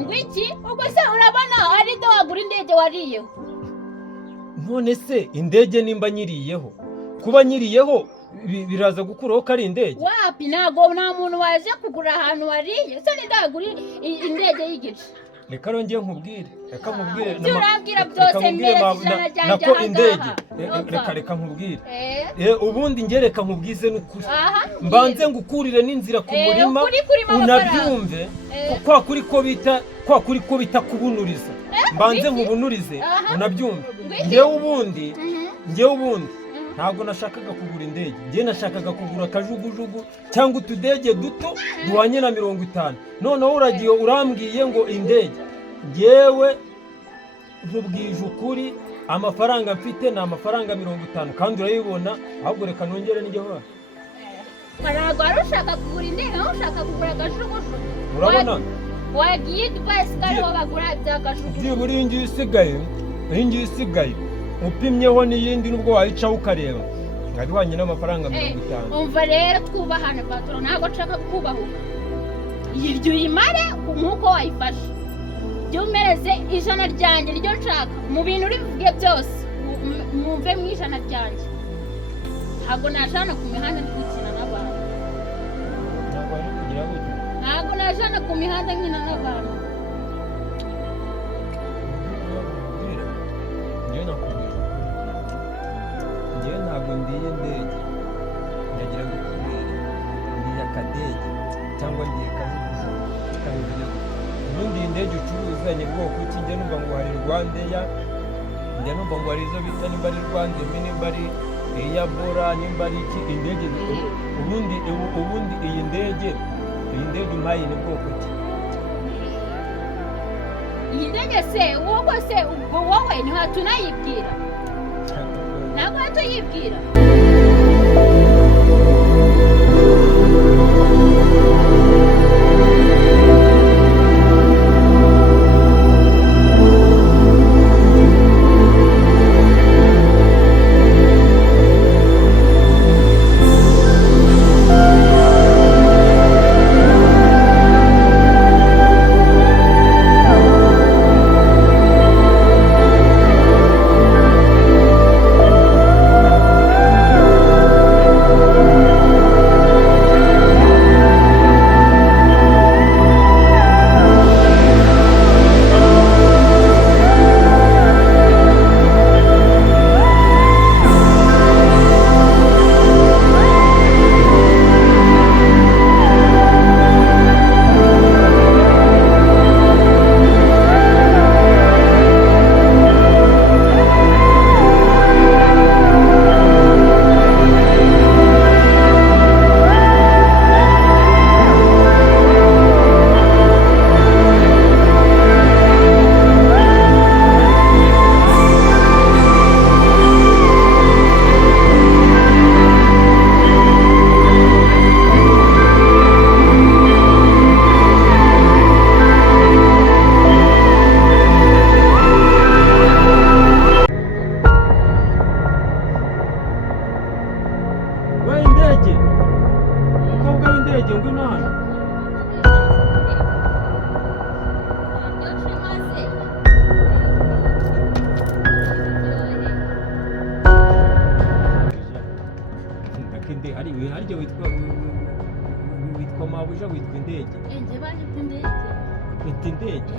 ngo iki ubwo se urabona ari do wagura indege wariyeho none se indege nimba nyiriyeho kuba nyiriyeho biraza gukuraho ko ari indege wapi ntago nta muntu waje kugura ahantu wariye se ndagura indege y'igice reka rongeye nkubwire reka nkubwire urambwira byose mbere nako indege reka nkubwire ubundi ngereka nkubwize n'ukuri mbanze ngukurire n'inzira ku murima unabyumve kwa kuri ko bita kubunuriza mbanze nkubunurize unabyumve ngewe ubundi ntabwo nashakaga kugura indege ngewe nashakaga kugura akajugujugu cyangwa utudege duto duhanye na 50 noneho uragiye urambwiye ngo indege ngewe nkubwije ukuri amafaranga mfite ni amafaranga 50 kandi urayibona ahubwo reka nongere njyeho ntabwo wari ushaka kugura indege aho ushaka kugura akajugujugu urabona wagiye Dubai sikari ho bagura by'akajugujugu byibura iyi ngiyi isigaye upimyeho n'iyindi nubwo wayicaho ukareba ngabihwanye n'amafaranga 50 umva rero twubahane patron ntabwo nshaka kubahuka yiryo uyimare nk'uko wayifashe byumereze ijana ryanjye ryo nshaka mu bintu uri bivuge byose mwumve mu ijana ryanjye ntabwo najana ku mihanda nkina n'abantu ntabwo najana ku mihanda nkina n'abantu ngewe ntabwo ndiye indege ndagira ngo kubere ndiye akadege cyangwa ndiye kajugujugu ubundi iyi ndege ucuruza ni bwoko ki njya numva ngo hari Rwandair njya numva ngo hari izo bita nimba ari Rwandemi nimba ari Airbola nimba ari iki indege ubundi iyi ndege umpaye ni bwoko ki iyi ndege se wowe se ubwo wowe ntiwatunayibwira ntabwo watuyibwira harya witwa mabuja witwa indege njye banyita indege witwa indege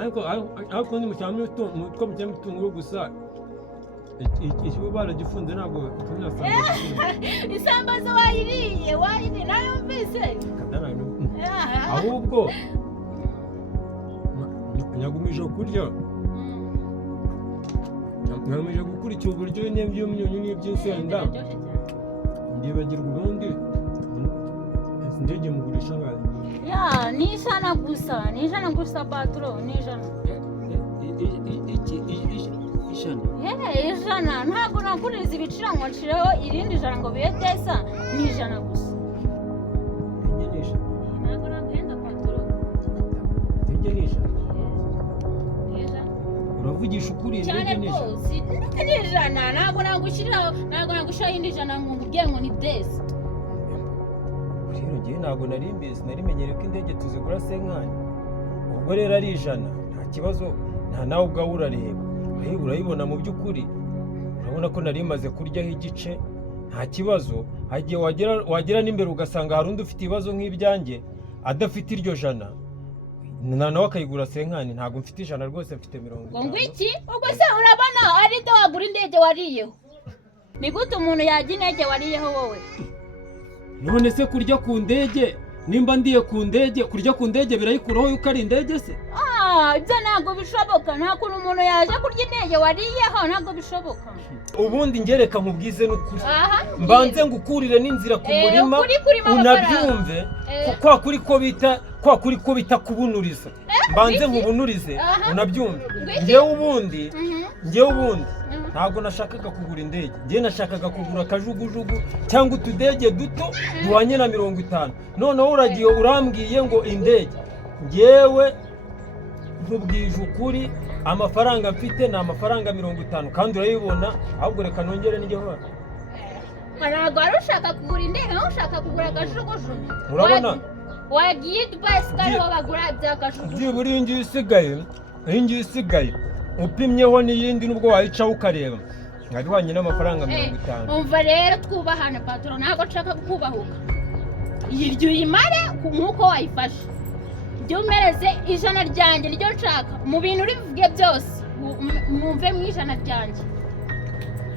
ariko ariko ni mu cyaro two mu cyaro itunguru gusa ikigo baragifunze ntabwo isambaza wayiriye nayo mvise ahubwo nyagumije kurya ngamije gukurikira uburyo by'imyunyu n'iby'insenda ndibagirwa ubundi indege mugurisha ngayo ni ijana gusa patro ni ijana ijana ntabwo nakuriza ibiciro ngo nshireho irindi jana ngo bibe tesa ni ijana gusa ntabwo naguhenda patro indege ni ijana uravugisha ukuri cyane rwose ni ijana ntabwo nagushyiraho indi jana ngo nkubwiye ngo ni desi rero njyewe ntabwo nari mbizi narimenyereye ko indege tuzigura senkani ubwo rero ari ijana nta kibazo nta nawe ubwawe urareba urayibona mu by'ukuri urabona ko nari maze kuryaho igice nta kibazo hagiye wagera n'imbere ugasanga hari undi ufite ibibazo nk'ibyanjye adafite iryo jana nawe akayigura senkani ntabwo mfite ijana rwose mfite 50 ngo iki ubwo se urabona ari de wagura indege wariyeho ni gute umuntu yajya indege wariyeho wowe none se kurya ku ndege nimba ndiye ku ndege kurya ku ndege birayikuraho yuko ari indege se ibyo ntabwo bishoboka nta kuntu umuntu yaje kurya indege wariyeho ntabwo bishoboka ubundi ngereka nkubwize n'ukuri mbanze ngukurire n'inzira ku murima unabyumve kwa kuri ko bita kubunuriza mbanze nkubunurize unabyumve ngewe ubundi ntabwo nashakaga kugura indege ngewe nashakaga kugura akajugujugu cyangwa utudege duto duhanye na 50 noneho uragiye urambwiye ngo indege ngewe nkubwije ukuri amafaranga mfite ni amafaranga 50 kandi urayibona ahubwo reka nongere n'igihora ntabwo wari ushaka kugura indege nawe ushaka kugura akajugujugu urabona wagiye dubai sikariho bagura by'akajugujugu byibura iyi ngiyi isigaye upimyeho n'iyindi nubwo wayicaho ukareba nkabihwanye n'amafaranga 50 umva rero twubahane patro ntabwo nshaka kukubahuka iryo uyimare nk'uko wayifashe jya umereze ijana ryanjye ryo nshaka mu bintu uri buvuge byose mwumve mu ijana ryanjye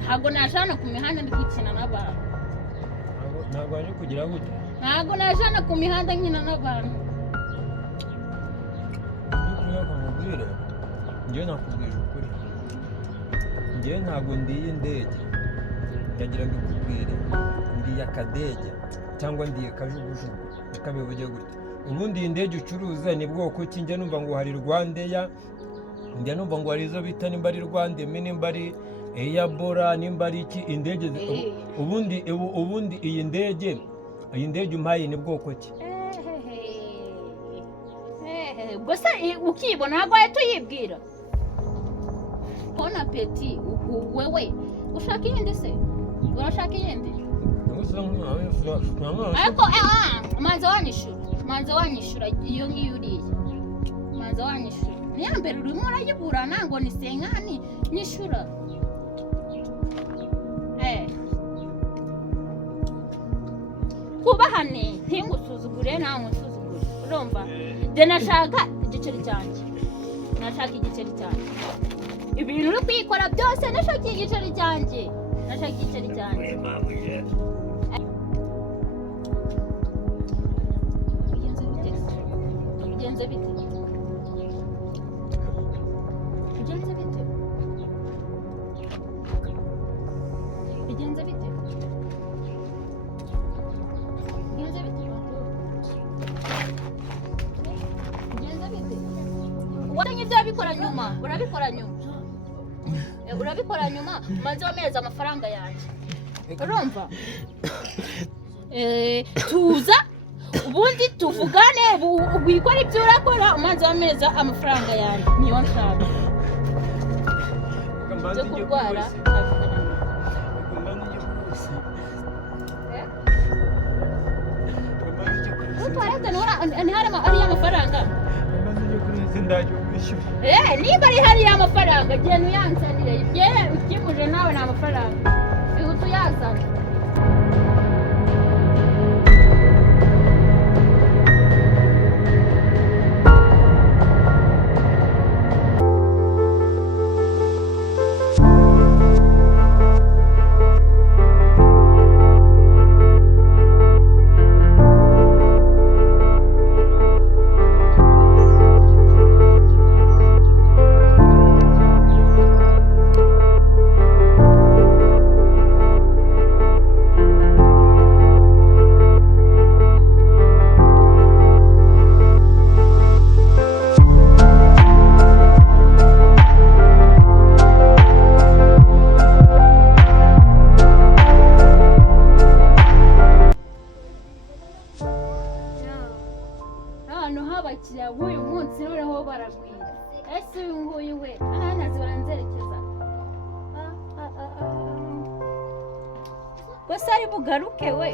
ntabwo najana ku mihanda ndi gukina n'abantu ntabwo waje kugira gute ntabwo najana ku mihanda nkina n'abantu njyewe nakubwije ukuri njyewe ntabwo ndiye indege ndagira ngo ikubwire ndiye akadege cyangwa ndiye kajugujugu reka bivuge gutya ubundi iyi ndege ucuruza ni bwoko ki njya numva ngo hari Rwandeya njya numva ngo hari izo bita nimba ari Rwandemi nimba ari Eyabora nimba ari iki indege ubundi iyi ndege umpaye ni bwoko ki gusa ukibona ntabwo wahita uyibwira bon appetit wewe ushaka iyindi se urashaka iyindi ariko manza wanyishura iyo ngiyo uriye manza wanyishura niya mbere urimo urayiburana ngo ni senkani nyishura kubahane ntingusuzugure nawe musuzugure urumva de nashaka igiceri cyanjye ibintu uri kwikora byose nashaka igiceri cyanjye bigenze bite urabikora nyuma manze wameza amafaranga yanjye urumva tuza ubundi tuvugane wikora ibyo urakora manze wameza amafaranga yanjye niyo nshaka byo kurwara hariya amafaranga niba ari hariya amafaranga genda uyansanire ukimuje nawe ni amafaranga ihute uyazana nk'uyu nguyu we ahanazi baranzerekeza gusa ari bugaruke we